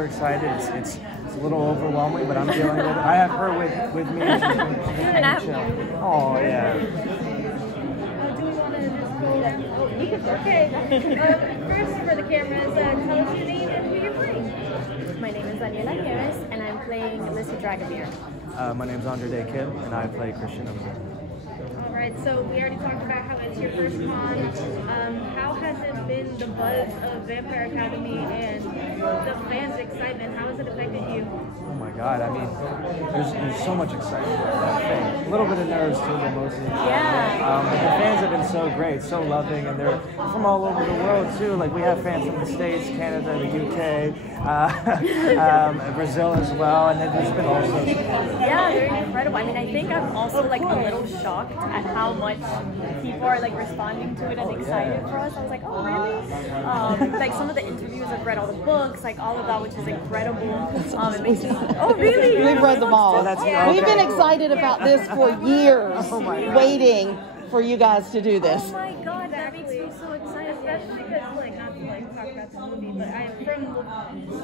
We're excited. It's a little overwhelming, but I'm dealing with it. I have her with me. And I have chill. Oh, yeah. Do we want to just go? Okay. First, for the cameras, tell us your name and who you're playing. My name is Daniela Nieves, and I'm playing Lissa Dragomir. My name's Andre Kim, and I play Christian. All right, so we already talked about how it's your first con. How has it been, the buzz of Vampire Academy and the fans' excitement? How has it affected you? Oh my God! I mean, there's so much excitement about that thing. A little bit of nerves too, but mostly. Yeah. The fans have been so great, so loving, and they're from all over the world too. Like we have fans from the States, Canada, the UK, Brazil as well, and then there's been all sorts of people. Yeah, they're incredible. I mean, I think I'm also like a little shocked at how much people are like responding to it and excited for us. I was like, oh really? Like some of the interviews, I've read all the books, like all of that, which is incredible. It makes me, oh really? We've read them all. Yeah. We've been excited about this for years, waiting for you guys to do this. Oh my God, that makes me so excited. Especially because, like, not to like talk about the movie, but I'm from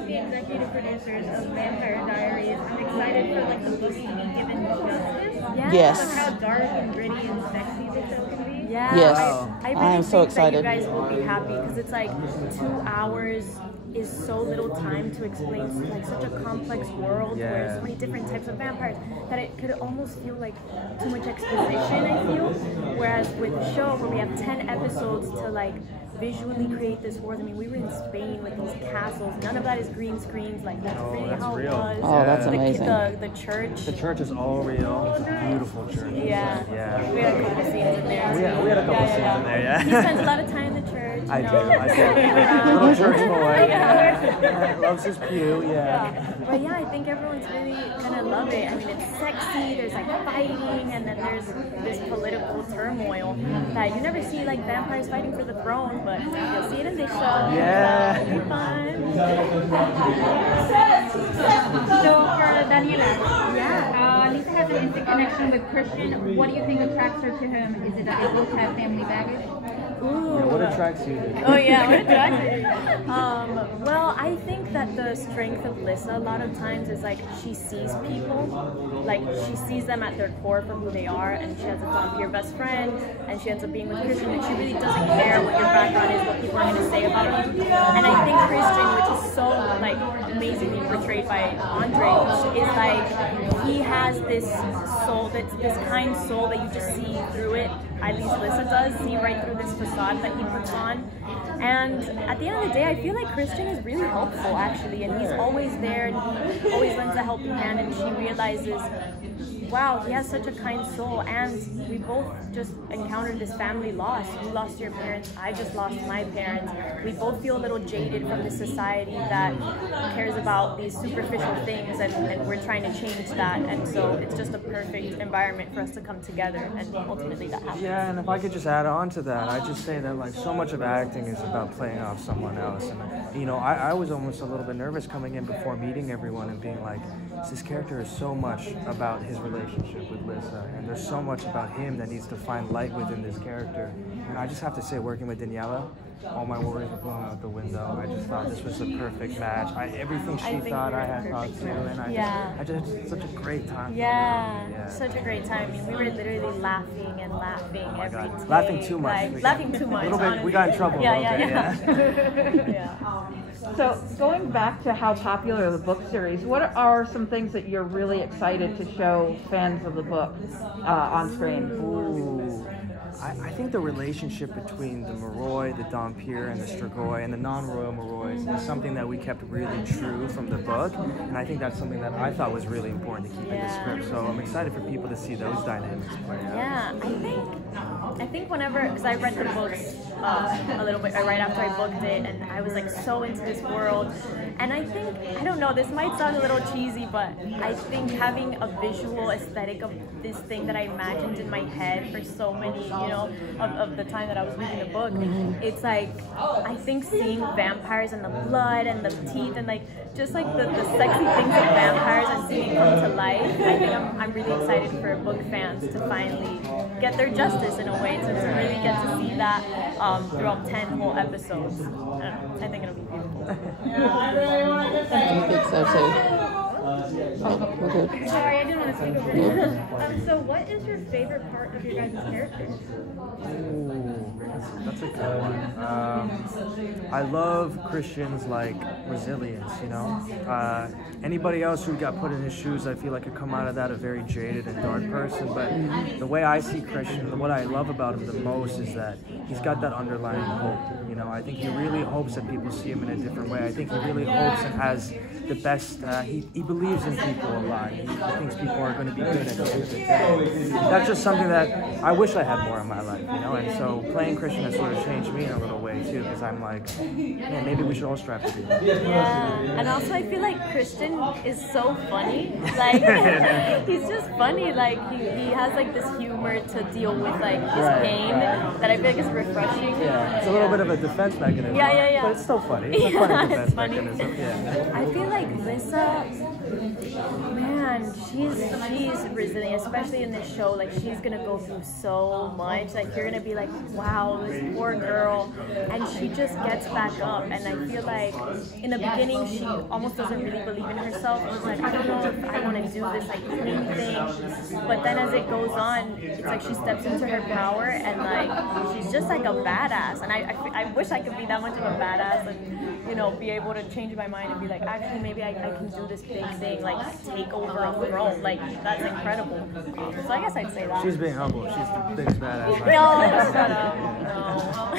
the executive producers of Vampire Diaries. I'm excited for like the book to be given justice. Yes. Of how dark and gritty and sexy the show can be. Yeah. Yes. I really am so think excited. that you guys will be happy because it's like 2 hours is so little time to explain like such a complex world where there's so many different types of vampires that it could almost feel like too much exposition, I feel. Whereas with the show where we have 10 episodes to like visually create this world. I mean, we were in Spain with these castles. None of that is green screens. Like that's really that's how real. it was. Oh, that's amazing. The church. The church is all real. It's a beautiful church. Yeah. Yeah. We had a couple scenes in there. We had a couple scenes in there, yeah. He spends a lot of time in the church. I do. Little church boy. Loves his pew, yeah. But yeah, I think everyone's really gonna love it. I mean, it's sexy, there's like fighting, and then there's this political turmoil that you never see like vampires fighting for the throne, but you'll see it in this show. Yeah. It'll be fun. So for Daniela, Yeah. Lissa has an instant connection with Christian. What do you think attracts her to him? Is it that they both have family baggage? Ooh. Yeah, what attracts you? Oh yeah, what attracts you? Well, I think that the strength of Lissa a lot of times is like she sees people, like she sees them at their core for who they are, and she ends up being your best friend, and she ends up being with Christian, and she really doesn't care what your background is, what people are going to say about you. And I think Christian, which is so like amazingly portrayed by Andre, is like he has this soul, that's this kind soul that you just see through it. At least Lissa does, see right through this facade that he puts on. And at the end of the day, I feel like Christian is really helpful actually, and he's always there, and he always lends a helping hand, and she realizes, wow, he has such a kind soul, and we both just encountered this family loss. You lost your parents, I just lost my parents. We both feel a little jaded from this society that cares about these superficial things, and we're trying to change that, and so it's just a perfect environment for us to come together, and ultimately that happens. Yeah, and if I could just add on to that, I just say that like so much of acting is about playing off someone else, and you know, I was almost a little bit nervous coming in before meeting everyone and being like, this character is so much about his relationship with Lissa, and there's so much about him that needs to find light within this character. And I just have to say, working with Daniela, all my worries were blown out the window. I just thought this was the perfect match. Everything she thought I had thought too, and I just had such a great time. Yeah, such a great time. I mean, we were literally laughing and laughing every day. Laughing too much. Like, laughing too much. A little bit, we got in trouble a little bit. Yeah. So going back to how popular the book series, what are some things that you're really excited to show fans of the book on screen? Ooh. I think the relationship between the Moroi, the Dhampir, and the Strigoi, and the non-royal Morois is something that we kept really true from the book, and I think that's something that I thought was really important to keep in the script. So I'm excited for people to see those dynamics play out. Yeah, I think whenever, because I read the books a little bit right after I booked it, and I was like so into this world, and I think, I don't know, this might sound a little cheesy, but I think having a visual aesthetic of this thing that I imagined in my head for so many, you know, of the time that I was reading the book, it's like, I think seeing vampires and the blood and the teeth and like, just like the sexy things of vampires and seeing it come to life, I think I'm really excited for book fans to finally get their justice in a way, to really get to see that throughout 10 whole episodes. I don't know, I think it'll be beautiful. So say. Oh, we're good. Sorry, I didn't want to speak over you. So what is your favorite part of your guys' characters? Ooh, that's a good one. I love Christian's like resilience, you know. Anybody else who got put in his shoes, I feel like could come out of that a very jaded and dark person. But the way I see Christian, what I love about him the most is that he's got that underlying hope. You know, I think he really hopes that people see him in a different way. I think he really hopes and has the best. He believes in people a lot. He thinks people are going to be good at the end of the day. That's just something that I wish I had more in my life, you know. And so playing Christian has sort of changed me in a little way too, because I'm like, man, maybe we should all strive to be that. Yeah, and also I feel like Christian is so funny. Like he's just funny. Like he has like this humor to deal with like his pain that I feel like is refreshing. Yeah, it's a little bit of a defense mechanism. Yeah. But it's still funny. It's a funny defense It's funny. mechanism. Yeah. I feel like Lissa, man, she's resilient, especially in this show. Like she's gonna go through so much. Like you're gonna be like, wow, this poor girl, and she just gets back up. And I feel like in the beginning she almost doesn't really believe in herself. She's like, I don't know if I want to do this like clean thing. But then as it goes on, it's like she steps into her power and like she's just like a badass. And I wish I could be that much of a badass and, you know, be able to change my mind and be like, actually maybe I can do this big thing, like take over a throne. Like that's incredible. So I guess I'd say that. She's being humble. She's the biggest badass. No, shut up. No.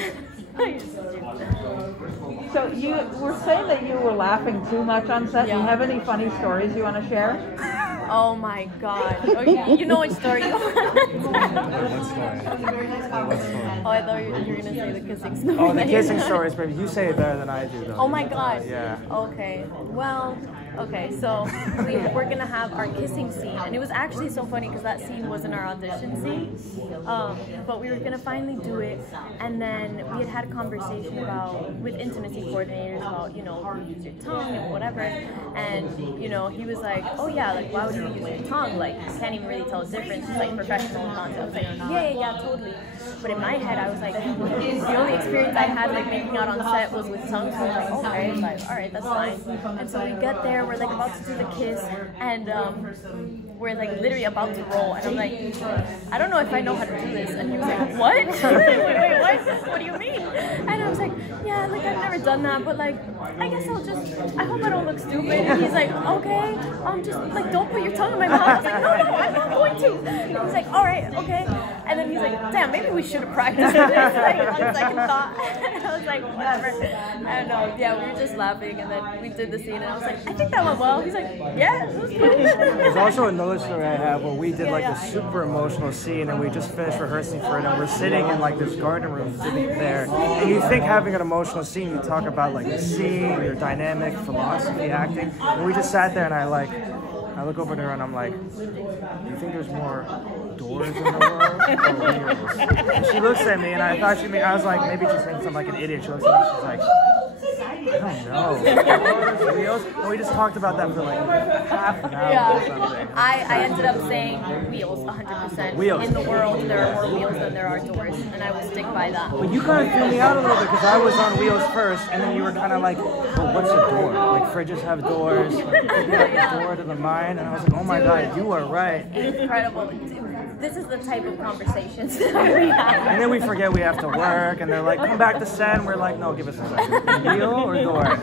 So you were saying that you were laughing too much on set. Do you have any funny stories you want to share? Oh my god. Okay, you know which story you want to tell? What story? Oh, I thought you were going to say the kissing story. Oh, the kissing stories, baby. You say it better than I do, though. Oh my god. Yeah. Okay. Well, okay, so we're going to have our kissing scene. And it was actually so funny because that scene wasn't our audition scene. But we were going to finally do it. And then we had a conversation with intimacy coordinators about, you know, use your tongue and whatever. And, you know, he was like, oh yeah, like why would you use your tongue? Like, you can't even really tell the difference. It's like professional content. I was like, yeah, totally. But in my head, I was like, the only experience I had like making out on set was with tongue. So I was like, okay, like, all right, that's fine. And so we get there, we're like about to do the kiss, and we're like literally about to roll. And I'm like, I don't know if I know how to do this. And he was like, what? Wait, what? What do you mean? And I was like, yeah, like I've never done that, but like, I guess I hope I don't look stupid. And he's like, okay, just like don't put your tongue in my mouth. I was like, no, I'm not going to. And he's like, all right, okay. And then he's like, damn, maybe we should have practiced this, like on second thought. And I was like, whatever. I don't know. Yeah, we were just laughing, and then we did the scene, and I was like, I think that went well. He's like, yeah, it was good. There's also another story I have where we did like a super emotional scene, and we just finished rehearsing for it, and we're sitting in like this garden room sitting there. And you think having an emotional scene, you talk about like the scene, your dynamic, philosophy, acting. And we just sat there, and I look over there and I'm like, do you think there's more doors in the world or wheels? And she looks at me and I thought I was like, maybe she's saying something like an idiot. She looks at me, she's like, I don't know. Doors, wheels? And we just talked about that for like half an hour or something. I ended up saying wheels 100%. Wheels. In the world, there are more wheels than there are doors, and I will stick by that. But you kind of threw me out a little bit because I was on wheels first, and then you were kind of like, well, what's a door? Like fridges have doors, could be like a door to the mind, and I was like, oh my god, you are right. Incredible. This is the type of conversations that we have. And then we forget we have to work, and they're like, come back to set, and we're like, no, give us a second. Wheel or door? I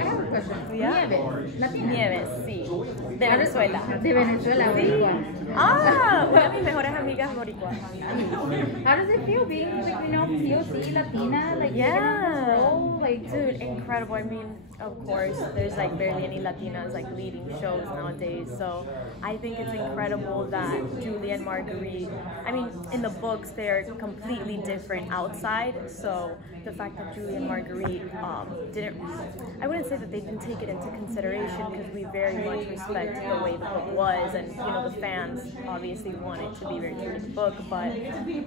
have a question. Yeah. Nieves, Latina. Nieves, sí. De Venezuela. De Venezuela, boricua. Ah, una de mis mejores amigas boricuas. How does it feel being, like, you know, POC, Latina? Like, Yeah. role, like, Dude, incredible. I mean, of course, there's like barely any Latinas like leading shows nowadays. So I think it's incredible that Julie and Marguerite, I mean, in the books, they're completely different outside. So the fact that Julie and Marguerite I wouldn't say that they didn't take it into consideration because we very much respect the way the book was, and you know, the fans obviously wanted to be very true to the book, but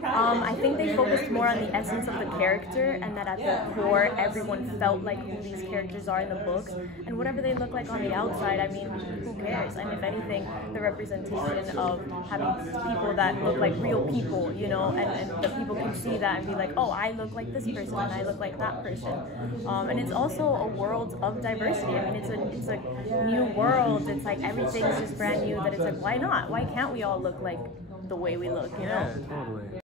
I think they focused more on the essence of the character, and that at the core, everyone everyone felt like who these characters are in the books, and whatever they look like on the outside, I mean, who cares? And if anything, the representation of having people that look like real people, you know, and the people can see that and be like, oh, I look like this person and I look like that person. And it's also a world of diversity. I mean, it's a new world. It's like everything's just brand new. That it's like, why not? Why can't we all look like the way we look? You know? Yeah, totally.